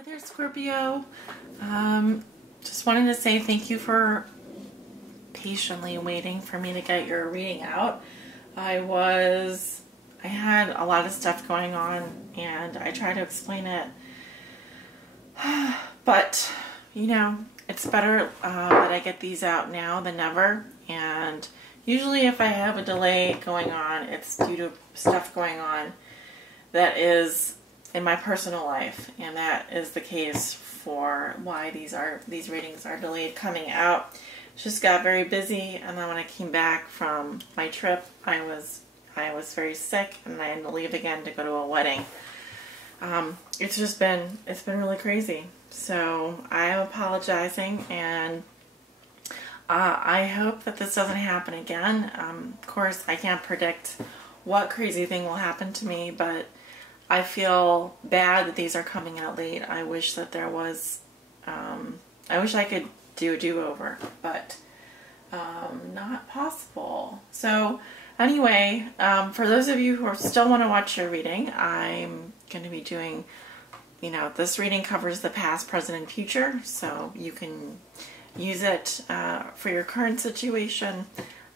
Hi there, Scorpio. Just wanted to say thank you for patiently waiting for me to get your reading out. I had a lot of stuff going on and I tried to explain it. But, you know, it's better that I get these out now than never. And usually if I have a delay going on, it's due to stuff going on that is in my personal life, and that is the case for why these readings are delayed coming out. Just got very busy, and then when I came back from my trip, I was very sick, and I had to leave again to go to a wedding. It's been really crazy. So I am apologizing, and I hope that this doesn't happen again. Of course, I can't predict what crazy thing will happen to me, but I feel bad that these are coming out late. I wish that there was, I wish I could do a do-over, but not possible. So anyway, for those of you who still want to watch your reading, I'm going to be doing, you know, this reading covers the past, present, and future, so you can use it for your current situation.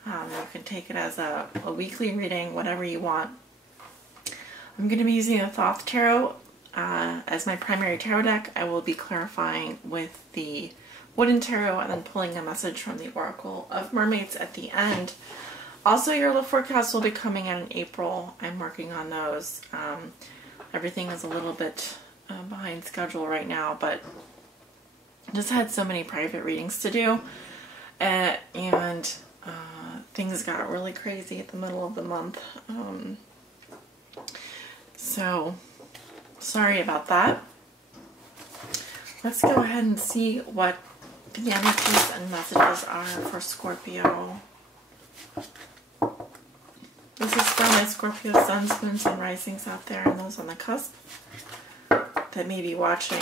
You can take it as a weekly reading, whatever you want. I'm going to be using the Thoth Tarot as my primary tarot deck. I will be clarifying with the Wooden Tarot and then pulling a message from the Oracle of Mermaids at the end. Also, your love forecast will be coming out in April. I'm working on those. Everything is a little bit behind schedule right now, but I just had so many private readings to do, and things got really crazy at the middle of the month. So, sorry about that. Let's go ahead and see what the energies and messages are for Scorpio. This is for my Scorpio suns, moons, and risings out there, and those on the cusp that may be watching.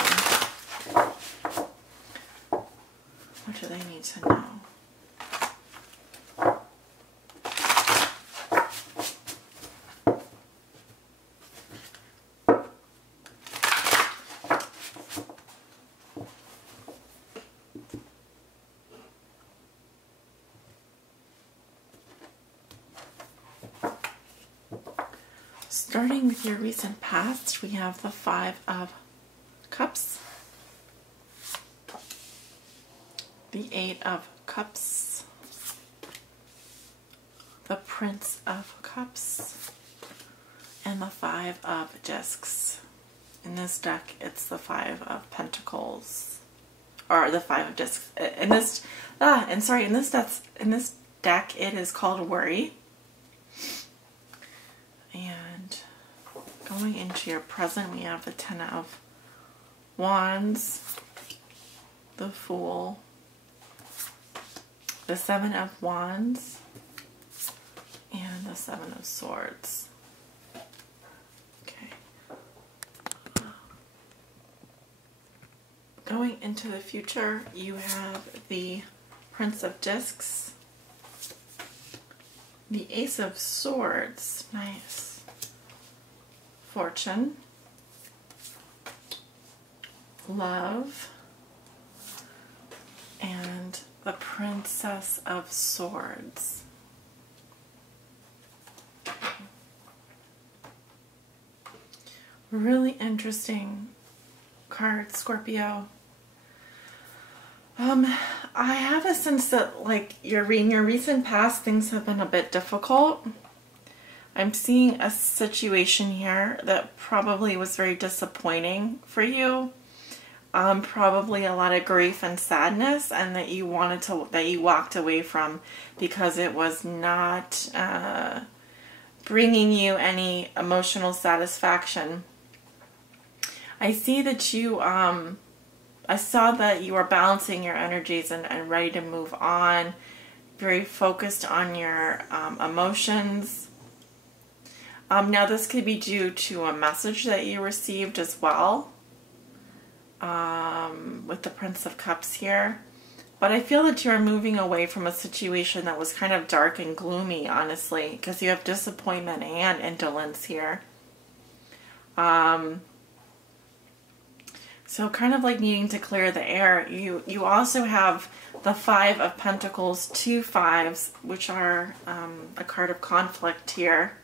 What do they need to know? Starting with your recent past, we have the Five of Cups, the Eight of Cups, the Prince of Cups, and the Five of Discs. In this deck, it's the Five of Pentacles, or the Five of Discs. In this deck, it is called Worry. And going into your present, we have the Ten of Wands, the Fool, the Seven of Wands, and the Seven of Swords. Okay. Going into the future, you have the Prince of Discs, the Ace of Swords, nice, Fortune, Love, and the Princess of Swords. Really interesting card, Scorpio. I have a sense that, like, in your recent past, things have been a bit difficult. I'm seeing a situation here that probably was very disappointing for you. Probably a lot of grief and sadness, and that you walked away from because it was not bringing you any emotional satisfaction. I see that I saw that you were balancing your energies and ready to move on, very focused on your emotions. Now this could be due to a message that you received as well, with the Prince of Cups here. But I feel that you're moving away from a situation that was kind of dark and gloomy, honestly, because you have disappointment and indolence here. So kind of like needing to clear the air. You also have the Five of Pentacles, 2 fives, which are a card of conflict here.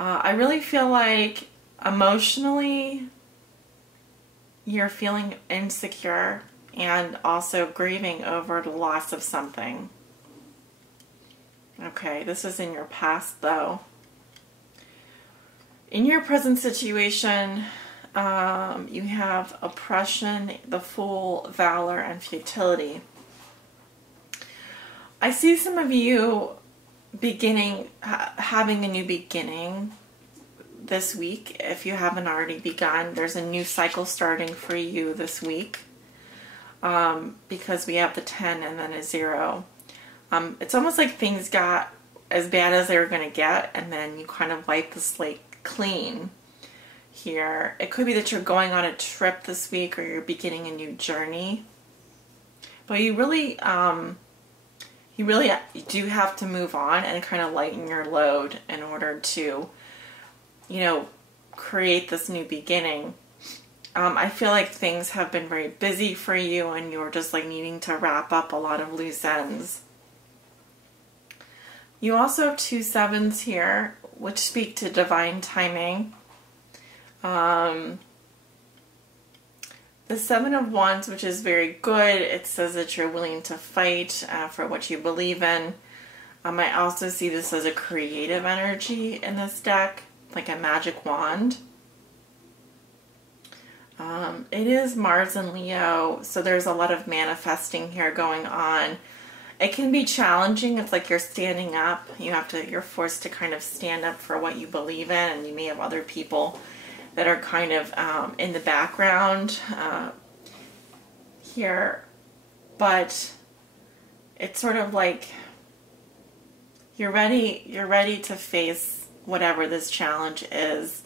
I really feel like emotionally you're feeling insecure and also grieving over the loss of something. Okay, this is in your past though. In your present situation, you have oppression, the Fool, valor, and futility. I see some of you having a new beginning this week. If you haven't already begun, there's a new cycle starting for you this week, because we have the 10 and then a 0. It's almost like things got as bad as they were going to get, and then you kind of wipe the slate clean here. It could be that you're going on a trip this week, or you're beginning a new journey, but you really do have to move on and kind of lighten your load in order to, you know, create this new beginning. I feel like things have been very busy for you, and you're just like needing to wrap up a lot of loose ends. You also have 2 sevens here, which speak to divine timing. The 7 of Wands, which is very good. It says that you're willing to fight for what you believe in. I also see this as a creative energy in this deck, like a magic wand. It is Mars and Leo, so there's a lot of manifesting here going on. It can be challenging. It's like you're standing up. You're forced to kind of stand up for what you believe in, and you may have other people that are kind of in the background here, but it's sort of like you're ready to face whatever this challenge is.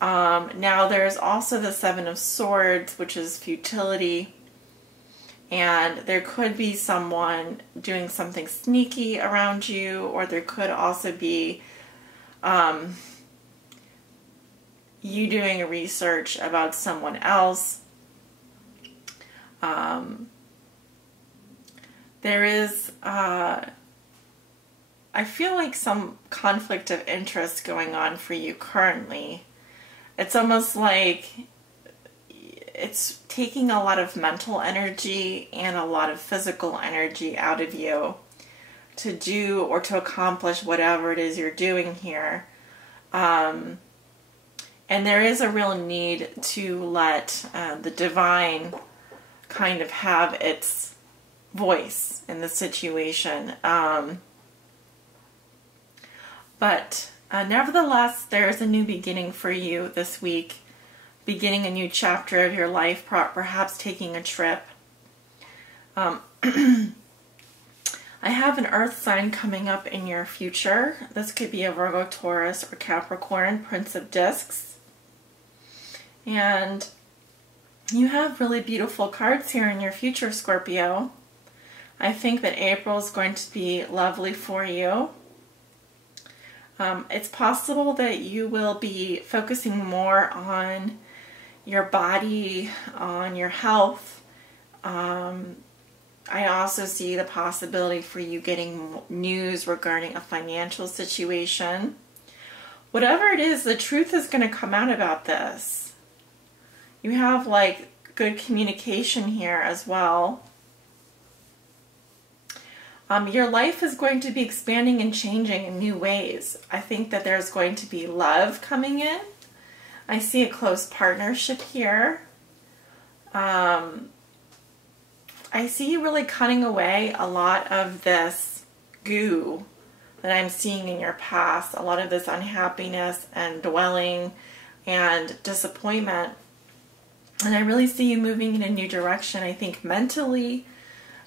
Now there's also the 7 of Swords, which is futility, and there could be someone doing something sneaky around you, or there could also be you doing research about someone else. There is, I feel like some conflict of interest going on for you currently. It's almost like it's taking a lot of mental energy and a lot of physical energy out of you to do or to accomplish whatever it is you're doing here. And there is a real need to let the divine kind of have its voice in the situation. But nevertheless, there's a new beginning for you this week. Beginning a new chapter of your life, perhaps taking a trip. I have an earth sign coming up in your future. This could be a Virgo, Taurus, or Capricorn, Prince of Discs. And you have really beautiful cards here in your future, Scorpio. I think that April is going to be lovely for you. It's possible that you will be focusing more on your body, on your health. I also see the possibility for you getting news regarding a financial situation. Whatever it is, the truth is going to come out about this. You have like good communication here as well. Your life is going to be expanding and changing in new ways. I think that there's going to be love coming in. I see a close partnership here. I see you really cutting away a lot of this goo that I'm seeing in your past, a lot of this unhappiness and dwelling and disappointment. And I really see you moving in a new direction. I think mentally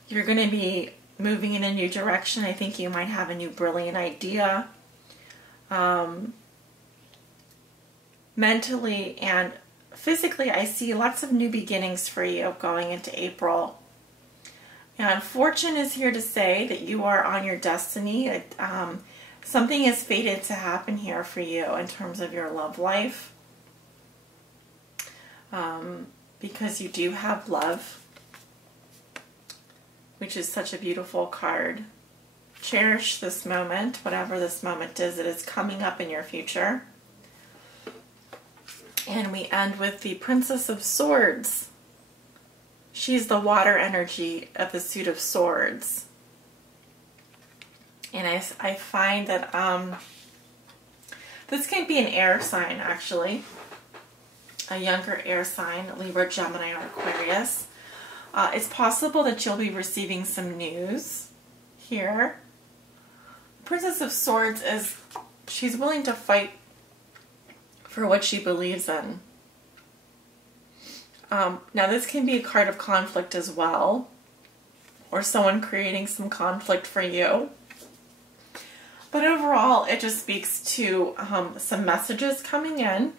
you're going to be moving in a new direction. I think you might have a new brilliant idea. Mentally and physically, I see lots of new beginnings for you going into April. And fortune is here to say that you are on your destiny. Something is fated to happen here for you in terms of your love life. because you do have love, which is such a beautiful card. Cherish this moment, whatever this moment is. It is coming up in your future. And we end with the Princess of Swords. She's the water energy of the Suit of Swords. And I find that this can be an air sign, actually. A younger air sign, Libra, Gemini, or Aquarius. It's possible that you'll be receiving some news here. Princess of Swords is, she's willing to fight for what she believes in. Now this can be a card of conflict as well, or someone creating some conflict for you. But overall, it just speaks to some messages coming in.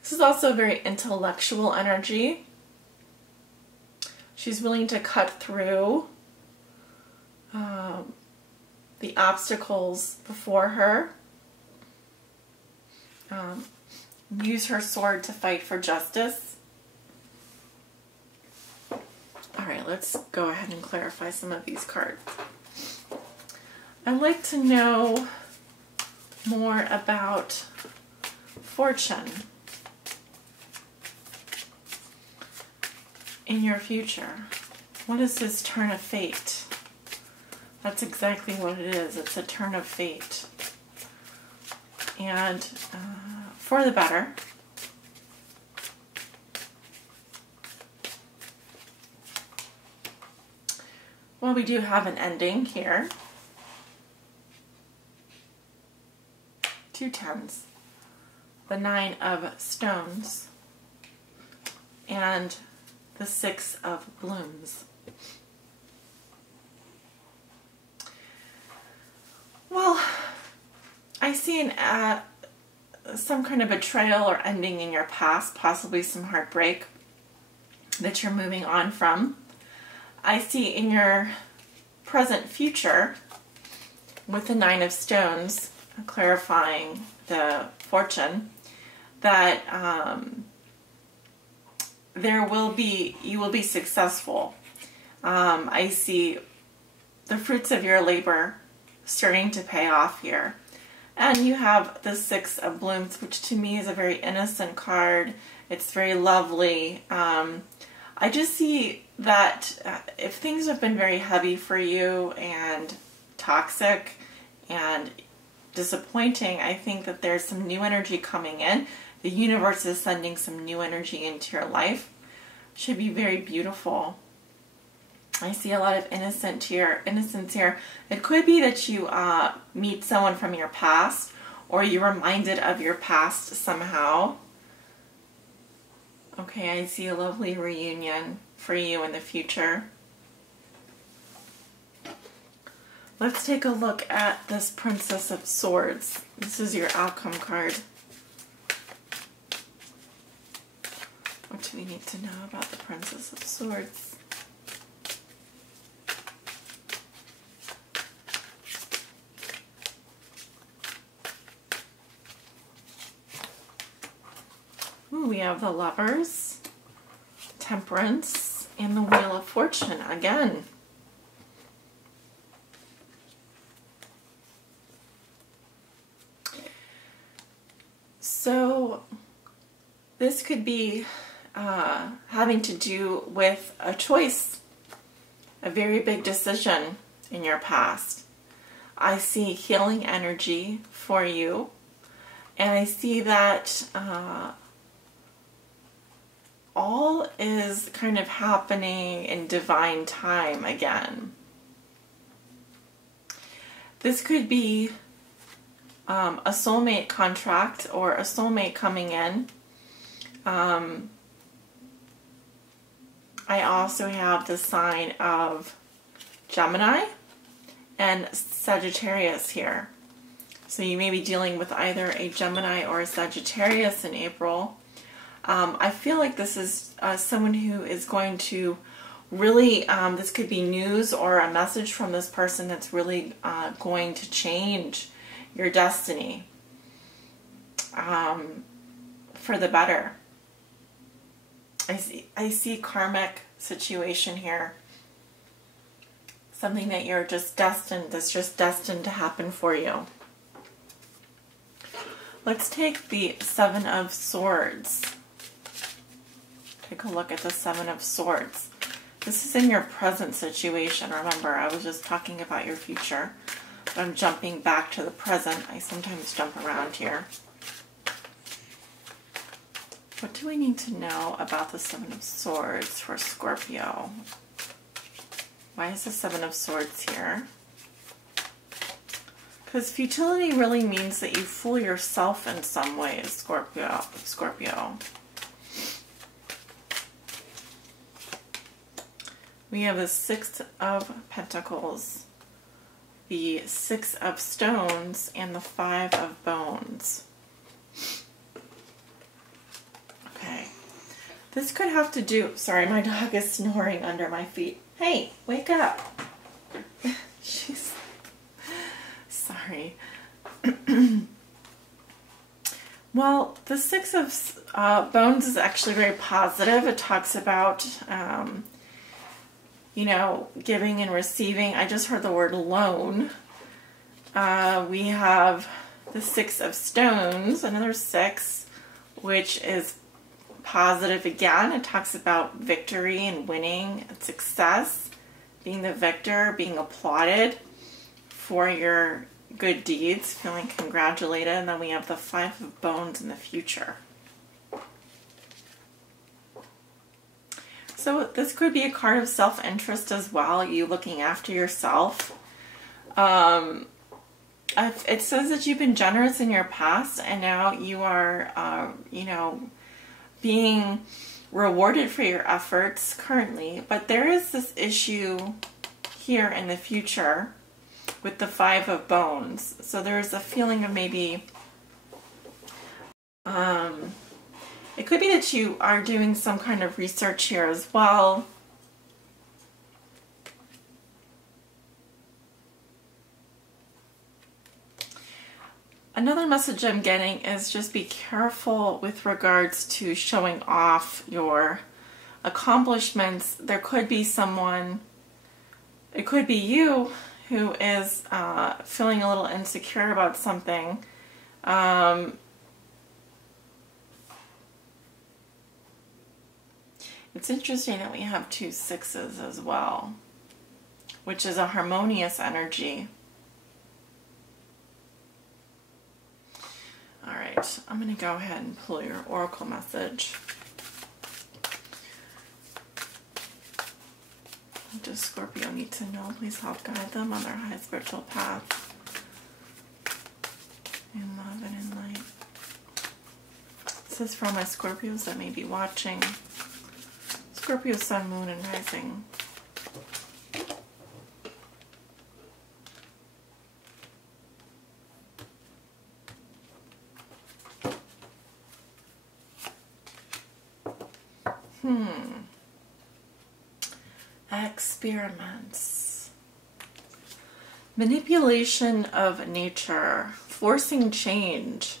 This is also a very intellectual energy. She's willing to cut through the obstacles before her. Use her sword to fight for justice. All right, let's go ahead and clarify some of these cards. I'd like to know more about fortune in your future. What is this turn of fate? That's exactly what it is. It's a turn of fate. And for the better. Well, we do have an ending here. 2 tens. The 9 of stones. And the 6 of blooms. Well, I see some kind of betrayal or ending in your past, possibly some heartbreak that you're moving on from. I see in your present future, with the 9 of stones, clarifying the fortune, that you will be successful. I see the fruits of your labor starting to pay off here. And you have the 6 of blooms, which to me is a very innocent card. It's very lovely. I just see that if things have been very heavy for you and toxic and disappointing, I think that there's some new energy coming in. The universe is sending some new energy into your life. Should be very beautiful. I see a lot of innocence here. It could be that you meet someone from your past, or you're reminded of your past somehow. Okay, I see a lovely reunion for you in the future. Let's take a look at this Princess of Swords. This is your outcome card. What do we need to know about the Princess of Swords? Ooh, we have the Lovers, Temperance, and the Wheel of Fortune again. So this could be having to do with a choice, a very big decision in your past. I see healing energy for you, and I see that all is kind of happening in divine time again. This could be a soulmate contract or a soulmate coming in. I also have the sign of Gemini and Sagittarius here. So you may be dealing with either a Gemini or a Sagittarius in April. I feel like this is someone who is going to really, this could be news or a message from this person that's really going to change your destiny. for the better. I see karmic situation here. Something that you're just destined, that's just destined to happen for you. Let's take the Seven of Swords. Take a look at the Seven of Swords. This is in your present situation. Remember, I was just talking about your future. But I'm jumping back to the present. I sometimes jump around here. What do we need to know about the Seven of Swords for Scorpio? Why is the Seven of Swords here? Because futility really means that you fool yourself in some ways, Scorpio. We have the Six of Pentacles, the Six of Stones, and the Five of Bones. Okay. This could have to do... Sorry, my dog is snoring under my feet. Hey, wake up. She's... Sorry. Well, the Six of Bones is actually very positive. It talks about, you know, giving and receiving. I just heard the word loan. We have the Six of Stones, another six, which is positive again. It talks about victory and winning and success, being the victor, being applauded for your good deeds, feeling congratulated. And then we have the Five of Bones in the future. So this could be a card of self-interest as well, you looking after yourself. It says that you've been generous in your past and now you are, you know, being rewarded for your efforts currently. But there is this issue here in the future with the Five of Bones. So there's a feeling of maybe, it could be that you are doing some kind of research here as well. Another message I'm getting is just be careful with regards to showing off your accomplishments. There could be someone, it could be you, who is feeling a little insecure about something. It's interesting that we have two sixes as well, which is a harmonious energy. All right, I'm going to go ahead and pull your oracle message. What does Scorpio need to know? Please help guide them on their high spiritual path in love and in light. This is for all my Scorpios that may be watching. Scorpio, Sun, Moon, and Rising. Experiments. Manipulation of nature, forcing change,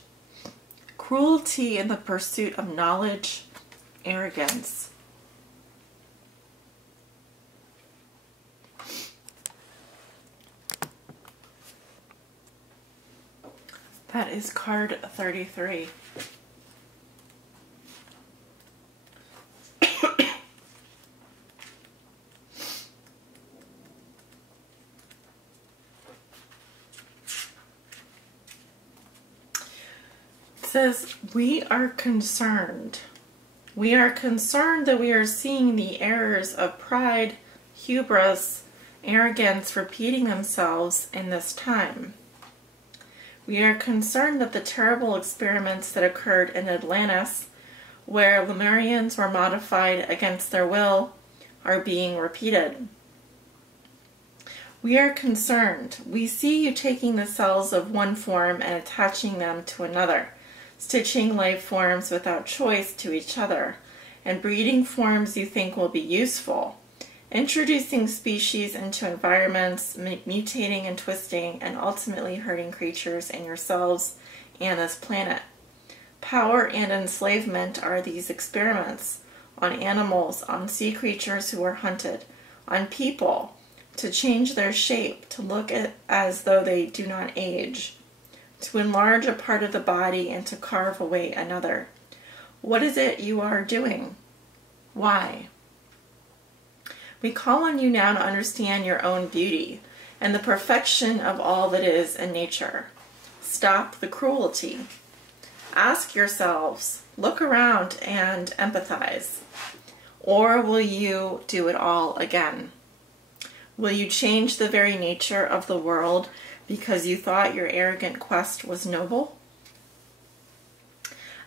cruelty in the pursuit of knowledge, arrogance. That is card 33. Says, we are concerned. We are concerned that we are seeing the errors of pride, hubris, arrogance repeating themselves in this time. We are concerned that the terrible experiments that occurred in Atlantis, where Lemurians were modified against their will, are being repeated. We are concerned. We see you taking the cells of one form and attaching them to another, stitching life forms without choice to each other, and breeding forms you think will be useful, introducing species into environments, mutating and twisting, and ultimately hurting creatures and yourselves and this planet. Power and enslavement are these experiments on animals, on sea creatures who are hunted, on people, to change their shape, to look as though they do not age, to enlarge a part of the body and to carve away another. What is it you are doing? Why? We call on you now to understand your own beauty and the perfection of all that is in nature. Stop the cruelty. Ask yourselves, look around and empathize. Or will you do it all again? Will you change the very nature of the world because you thought your arrogant quest was noble?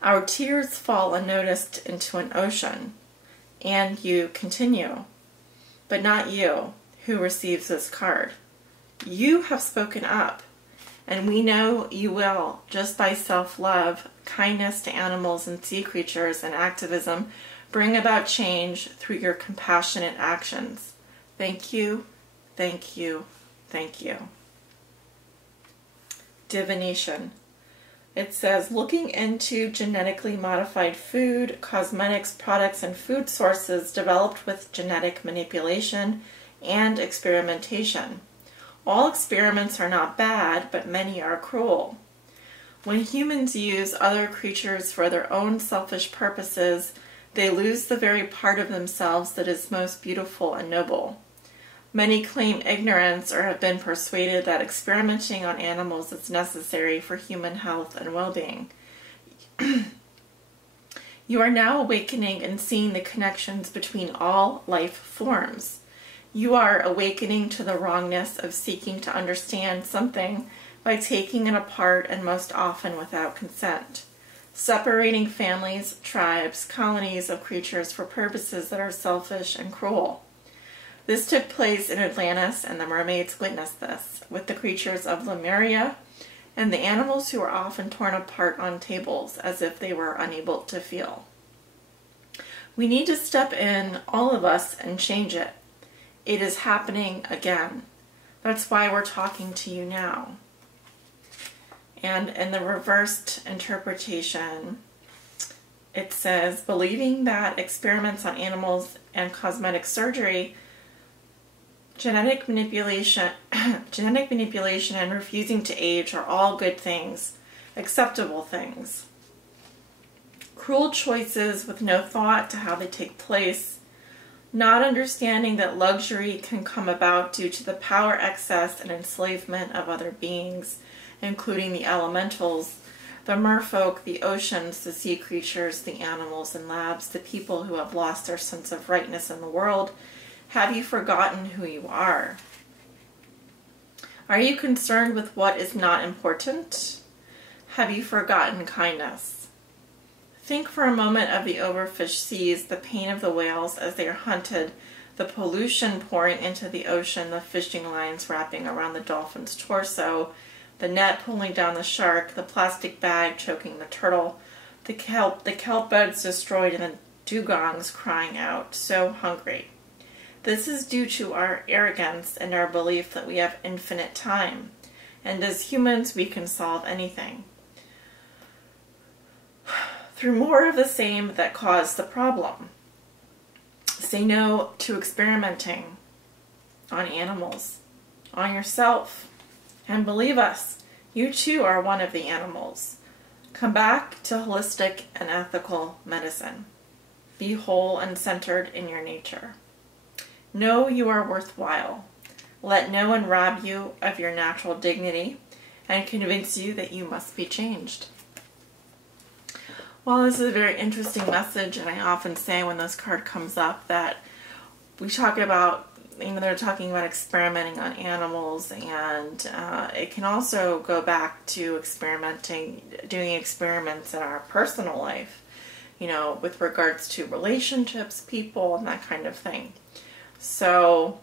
Our tears fall unnoticed into an ocean, and you continue. But not you, who receives this card. You have spoken up, and we know you will, just by self-love, kindness to animals and sea creatures, and activism, bring about change through your compassionate actions. Thank you, thank you, thank you. Divination. It says, looking into genetically modified food, cosmetics, products, and food sources developed with genetic manipulation and experimentation. All experiments are not bad, but many are cruel. When humans use other creatures for their own selfish purposes, they lose the very part of themselves that is most beautiful and noble. Many claim ignorance or have been persuaded that experimenting on animals is necessary for human health and well-being. You are now awakening and seeing the connections between all life forms. You are awakening to the wrongness of seeking to understand something by taking it apart, and most often without consent. Separating families, tribes, colonies of creatures for purposes that are selfish and cruel. This took place in Atlantis, and the mermaids witnessed this, with the creatures of Lemuria and the animals who were often torn apart on tables as if they were unable to feel. We need to step in, all of us, and change it. It is happening again. That's why we're talking to you now. And in the reversed interpretation, it says, believing that experiments on animals and cosmetic surgery, genetic manipulation and refusing to age are all good things, acceptable things. Cruel choices with no thought to how they take place, not understanding that luxury can come about due to the power excess and enslavement of other beings, including the elementals, the merfolk, the oceans, the sea creatures, the animals and labs, the people who have lost their sense of rightness in the world. Have you forgotten who you are? Are you concerned with what is not important? Have you forgotten kindness? Think for a moment of the overfished seas, the pain of the whales as they are hunted, the pollution pouring into the ocean, the fishing lines wrapping around the dolphin's torso, the net pulling down the shark, the plastic bag choking the turtle, the kelp beds destroyed, and the dugongs crying out, so hungry. This is due to our arrogance and our belief that we have infinite time, and as humans we can solve anything. Through more of the same that caused the problem. Say no to experimenting on animals, on yourself, and believe us, you too are one of the animals. Come back to holistic and ethical medicine. Be whole and centered in your nature. Know you are worthwhile. Let no one rob you of your natural dignity and convince you that you must be changed. Well, this is a very interesting message, and I often say when this card comes up that we talk about, they're talking about experimenting on animals, and it can also go back to doing experiments in our personal life, with regards to relationships, people, and that kind of thing. So,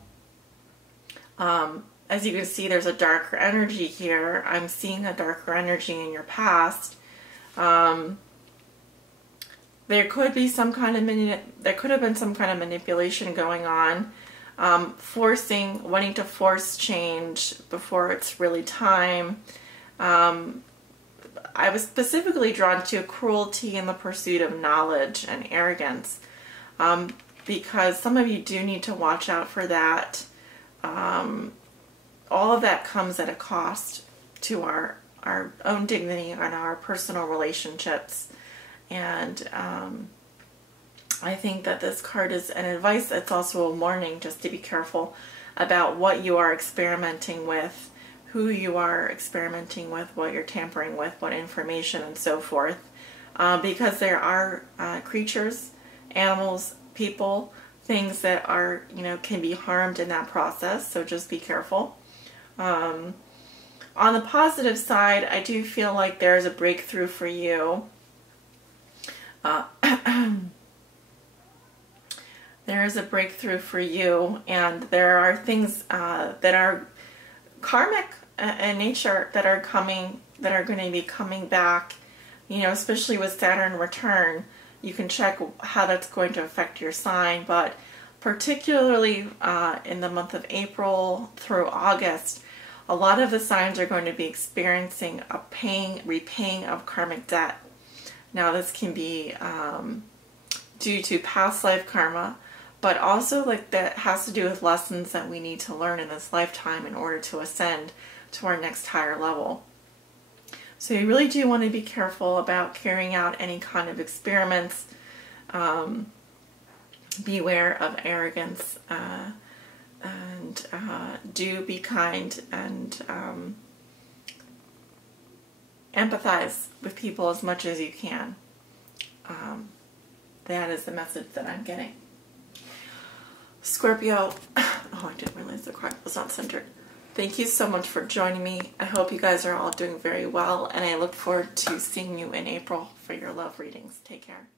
as you can see, there's a darker energy here. I'm seeing a darker energy in your past. There could be some kind of manipulation going on, wanting to force change before it's really time. I was specifically drawn to cruelty in the pursuit of knowledge and arrogance, because some of you do need to watch out for that. All of that comes at a cost to our own dignity and our personal relationships. And I think that this card is an advice. It's also a warning just to be careful about what you are experimenting with, who you are experimenting with, what you're tampering with, what information, and so forth. Because there are creatures, animals, people, things that are, can be harmed in that process. So just be careful. On the positive side, I do feel like there's a breakthrough for you. There is a breakthrough for you, and there are things that are karmic in nature that are going to be coming back, especially with Saturn return. You can check how that's going to affect your sign, but particularly in the month of April through August, a lot of the signs are going to be experiencing a repaying of karmic debt. Now this can be due to past life karma, but also that has to do with lessons that we need to learn in this lifetime in order to ascend to our next higher level. So you really do want to be careful about carrying out any kind of experiments. Beware of arrogance, and do be kind, and empathize with people as much as you can. That is the message that I'm getting. Scorpio, oh, I didn't realize the card was not centered. Thank you so much for joining me. I hope you guys are all doing very well, and I look forward to seeing you in April for your love readings. Take care.